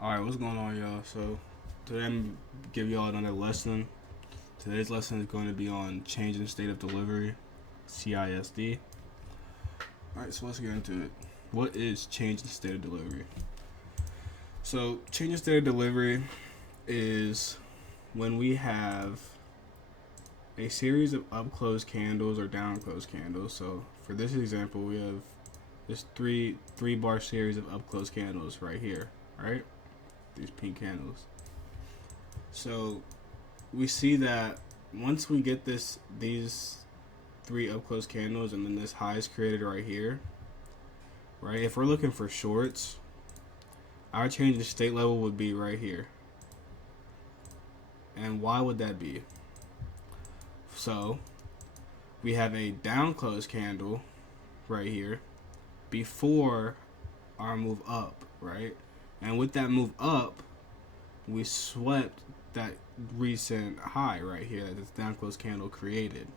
Alright, what's going on, y'all? So, today I'm going to give y'all another lesson. Today's lesson is going to be on change in state of delivery, CISD. Alright, so let's get into it. What is change in state of delivery? So, change in state of delivery is when we have a series of up close candles or down close candles. So, for this example, we have this three bar series of up close candles right here, right? These pink candles. So we see that once we get these three up close candles and then this high is created right here, right? If we're looking for shorts, our change in state level would be right here. And why would that be? So we have a down close candle right here before our move up, right? And with that move up, we swept that recent high right here that this down close candle created.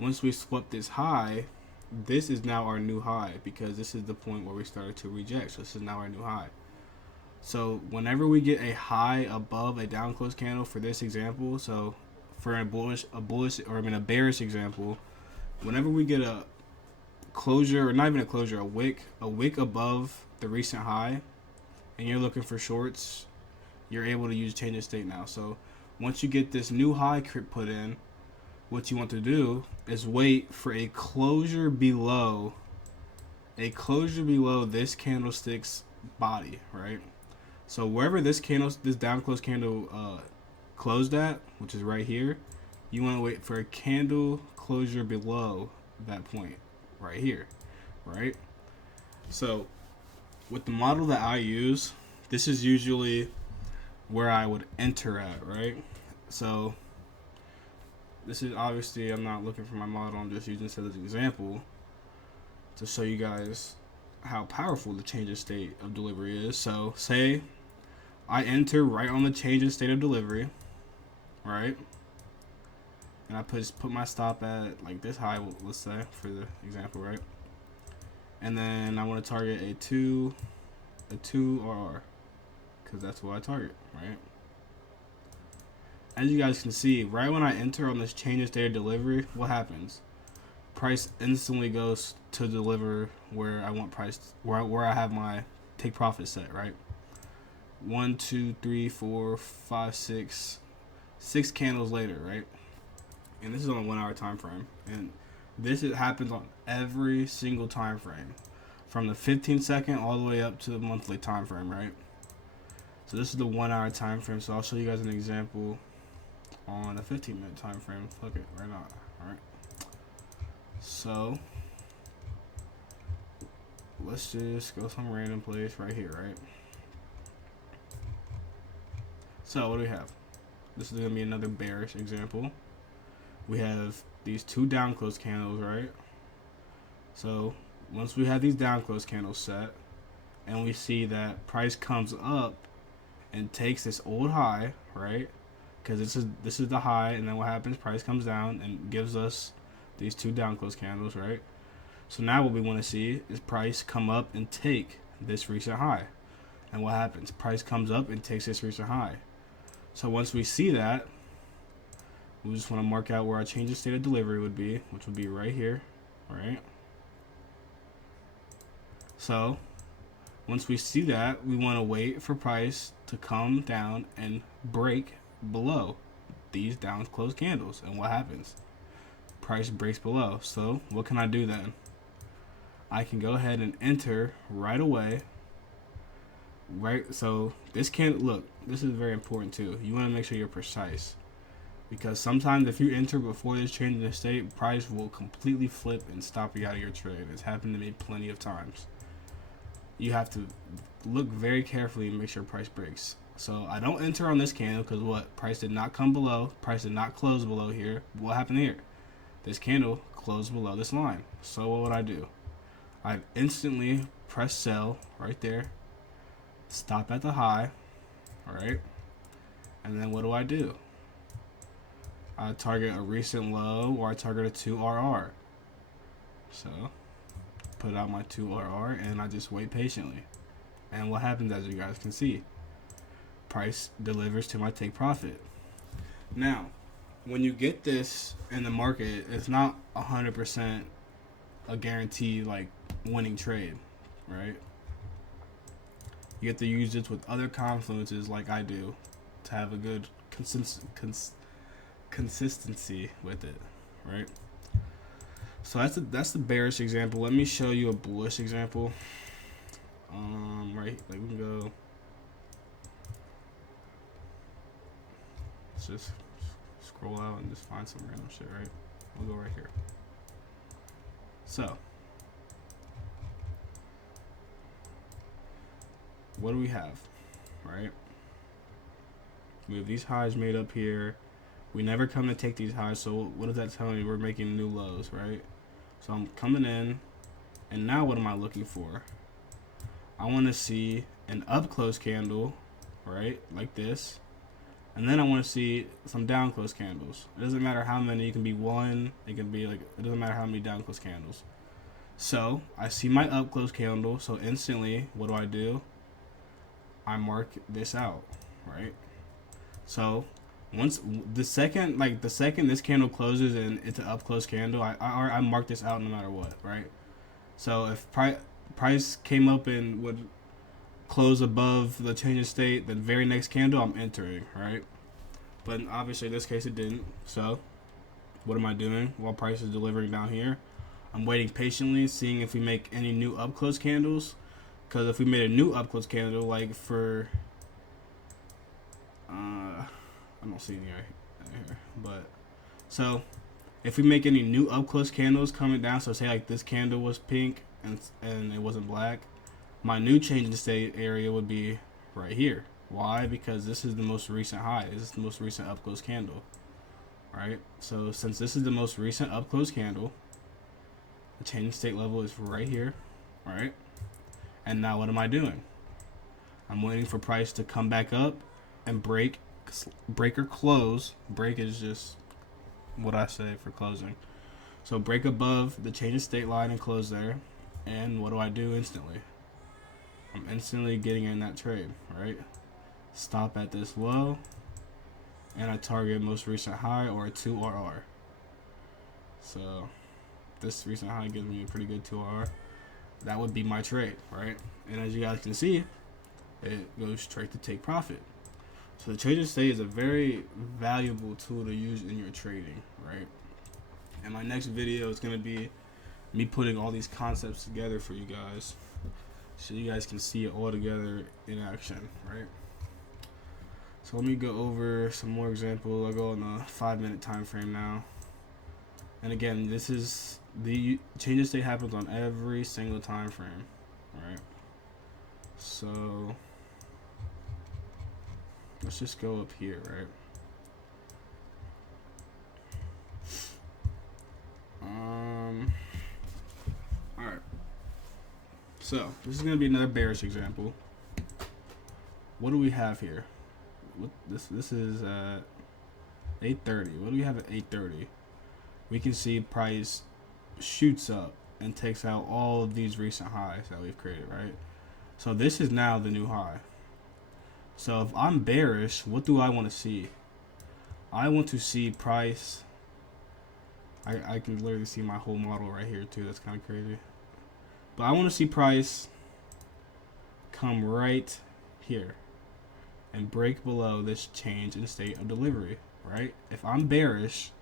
Once we swept this high, this is now our new high because this is the point where we started to reject. So this is now our new high. So whenever we get a high above a down close candle for this example, so for a bearish example, whenever we get a closure, or not even a closure, a wick above the recent high, and you're looking for shorts, you're able to use change in state now. So once you get this new high put in, what you want to do is wait for a closure below this candlestick's body, right? So wherever this down close candle closed at, which is right here, you want to wait for a candle closure below that point right here, right? So with the model that I use, this is usually where I would enter at, right? So this is obviously, I'm not looking for my model, I'm just using this as an example to show you guys how powerful the change in state of delivery is. So say I enter right on the change in state of delivery, right? And I put my stop at like this high, let's say, for the example, right? And then I want to target a 2 RR, because that's what I target, right? As you guys can see, right when I enter on this change in state of delivery, what happens? Price instantly goes to deliver where I want price, where I have my take profit set, right? 1, 2, 3, 4, 5, 6 candles later, right? And this is on a 1 hour time frame, and happens on every single time frame, from the 15-second all the way up to the monthly time frame, right? So this is the 1 hour time frame. So I'll show you guys an example on a 15-minute time frame. Fuck it, why not? All right. So let's just go some random place right here, right? So what do we have? This is gonna be another bearish example. We have these two down close candles, right? So once we have these down close candles set, and we see that price comes up and takes this old high, right? Because this is the high, and then what happens? Price comes down and gives us these two down close candles, right? So now what we want to see is price come up and take this recent high, and what happens? Price comes up and takes this recent high. So once we see that, we just want to mark out where our change of state of delivery would be, which would be right here, right? So once we see that, we want to wait for price to come down and break below these down close candles. And what happens? Price breaks below. So what can I do then? I can go ahead and enter right away, right? So this is very important too. You want to make sure you're precise, because sometimes if you enter before this change in the state, price will completely flip and stop you out of your trade. It's happened to me plenty of times. You have to look very carefully and make sure price breaks. So I don't enter on this candle because what? Price did not come below. Price did not close below here. What happened here? This candle closed below this line. So what would I do? I instantly press sell right there. Stop at the high. Alright. And then what do? I target a recent low, or I target a 2RR. So put out my 2RR and I just wait patiently. And what happens, as you guys can see, price delivers to my take profit. Now, when you get this in the market, it's not 100% a guaranteed like winning trade, right? You have to use this with other confluences like I do to have a good consistency with it, right? So that's the bearish example. Let me show you a bullish example. Right, like we can go. Let's just scroll out and just find some random shit, right? We'll go right here. So, what do we have, right? We have these highs made up here. We never come to take these highs, so what does that tell me? We're making new lows, right? So I'm coming in, and now what am I looking for? I want to see an up close candle, right, like this, and then I want to see some down close candles. It doesn't matter how many. It can be one. It can be like, it doesn't matter how many down close candles. So I see my up close candle. So instantly, what do? I mark this out, right? So once the second this candle closes and it's an up close candle, I mark this out no matter what, right? So if price came up and would close above the change in state, the very next candle I'm entering, right? But obviously in this case it didn't. So what am I doing while price is delivering down here? I'm waiting patiently, seeing if we make any new up close candles. Because if we made a new up close candle, like for I don't see any right here, but so if we make any new up close candles coming down, so say like this candle was pink and it wasn't black, my new change in state area would be right here. Why? Because this is the most recent high. This is the most recent up close candle, right? So since this is the most recent up close candle, the change in state level is right here, right? And now what am I doing? I'm waiting for price to come back up and break or close. Break is just what I say for closing. So break above the change in state line and close there. And what do I do instantly? I'm instantly getting in that trade, right? Stop at this low, and I target most recent high or a 2RR. So this recent high gives me a pretty good 2RR. That would be my trade, right? And as you guys can see, it goes straight to take profit. So the change in state is a very valuable tool to use in your trading, right? And my next video is going to be me putting all these concepts together for you guys, so you guys can see it all together in action, right? So let me go over some more examples. I'll go on a 5-minute time frame now. And again, this is the change in state happens on every single time frame, right? So let's just go up here, right? All right. So this is gonna be another bearish example. What do we have here? What this is 8:30. What do we have at 8:30? We can see price shoots up and takes out all of these recent highs that we've created, right? So this is now the new high. So if I'm bearish, what do I want to see? I want to see price. I can literally see my whole model right here too. That's kind of crazy. But I want to see price come right here and break below this change in state of delivery, right? If I'm bearish,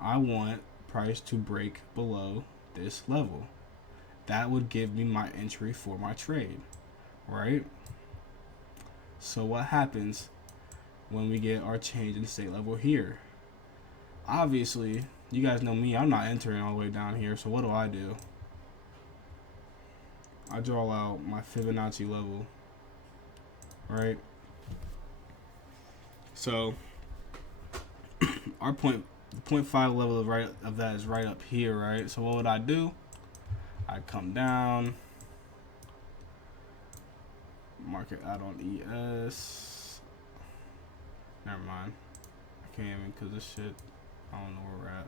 I want price to break below this level. That would give me my entry for my trade, right? So what happens when we get our change in state level here? Obviously, you guys know me, I'm not entering all the way down here, so what do? I draw out my Fibonacci level, right? So our the 0.5 level of that is right up here, right? So what would I do? I'd come down, mark it out on ES. Never mind. I can't even, because this shit, I don't know where we're at.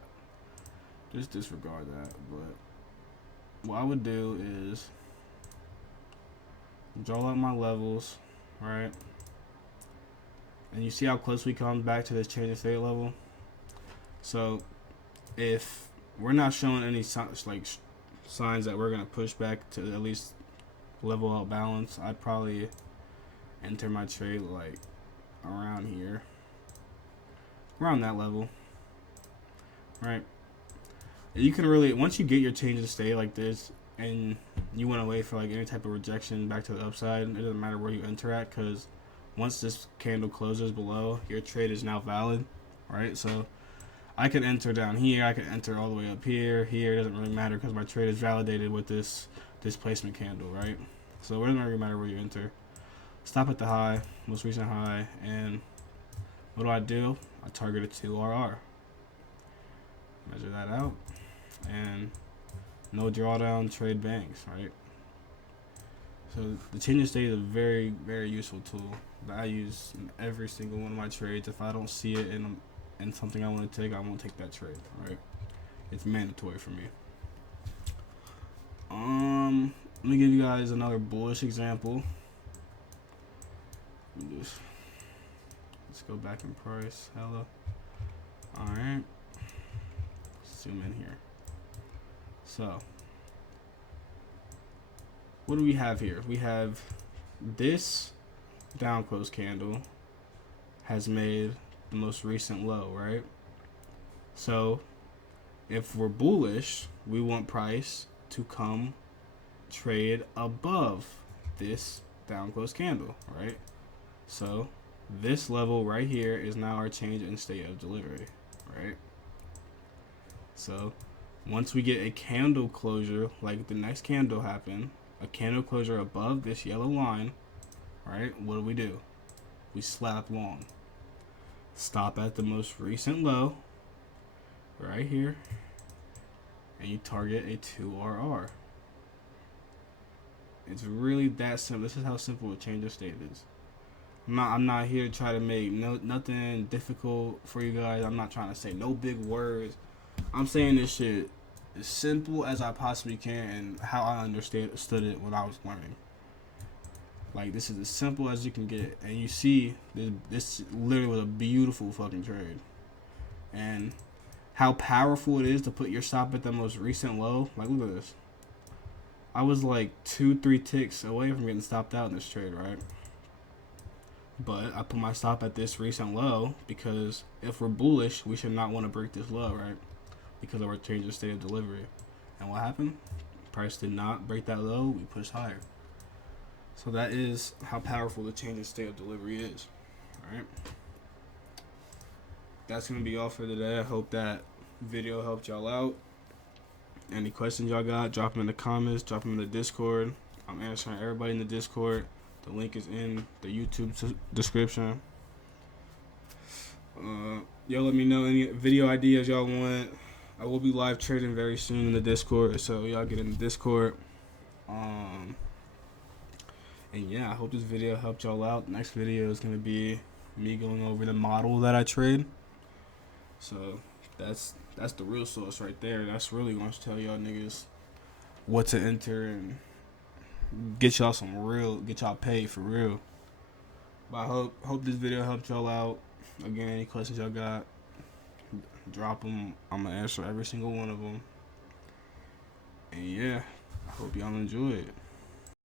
Just disregard that. But what I would do is draw out my levels, right? And you see how close we come back to this change of state level. So if we're not showing any signs that we're gonna push back to at least level out balance, I'd probably enter my trade like around here, around that level, right? You can really, once you get your change of state like this and you want to wait for like any type of rejection back to the upside, it doesn't matter where you enter at, because once this candle closes below, your trade is now valid, right? So I could enter down here, I could enter all the way up here, it doesn't really matter because my trade is validated with this displacement candle, right? So it doesn't really matter where you enter. Stop at the high, most recent high, and what do? I target a 2RR. Measure that out, and no drawdown, trade banks, right? So the change of state is a very, very useful tool that I use in every single one of my trades. If I don't see it in something I want to take, I won't take that trade, right? It's mandatory for me. Let me give you guys another bullish example. Let's go back in price. Hello. All right. Zoom in here. So, what do we have here? We have this down close candle has made the most recent low, right? So, if we're bullish, we want price to come trade above this down close candle, right? So, this level right here is now our change in state of delivery, right? So once we get a candle closure, like the next candle happened, a candle closure above this yellow line, right? What do? We slap long. Stop at the most recent low, right here, and you target a 2RR. It's really that simple. This is how simple a change of state is. I'm not here to try to make nothing difficult for you guys. I'm not trying to say no big words. I'm saying this shit as simple as I possibly can and how I understood it when I was learning. Like, this is as simple as you can get. And you see, this literally was a beautiful fucking trade. And how powerful it is to put your stop at the most recent low. Like, look at this. I was like 2-3 ticks away from getting stopped out in this trade, right? But I put my stop at this recent low because if we're bullish, we should not want to break this low, right? Because of our change of state of delivery. And what happened? Price did not break that low. We pushed higher. So that is how powerful the change of state of delivery is. All right. That's going to be all for today. I hope that video helped y'all out. Any questions y'all got, drop them in the comments, drop them in the Discord. I'm answering everybody in the Discord. The link is in the YouTube description. Y'all let me know any video ideas y'all want. I will be live trading very soon in the Discord, so y'all get in the Discord. And yeah, I hope this video helped y'all out. Next video is gonna be me going over the model that I trade. So that's the real source right there. That's really going to tell y'all niggas what to enter and get y'all paid for real. But I hope this video helped y'all out. Again, any questions y'all got, drop them. I'm gonna answer every single one of them. And yeah, I hope y'all enjoy it.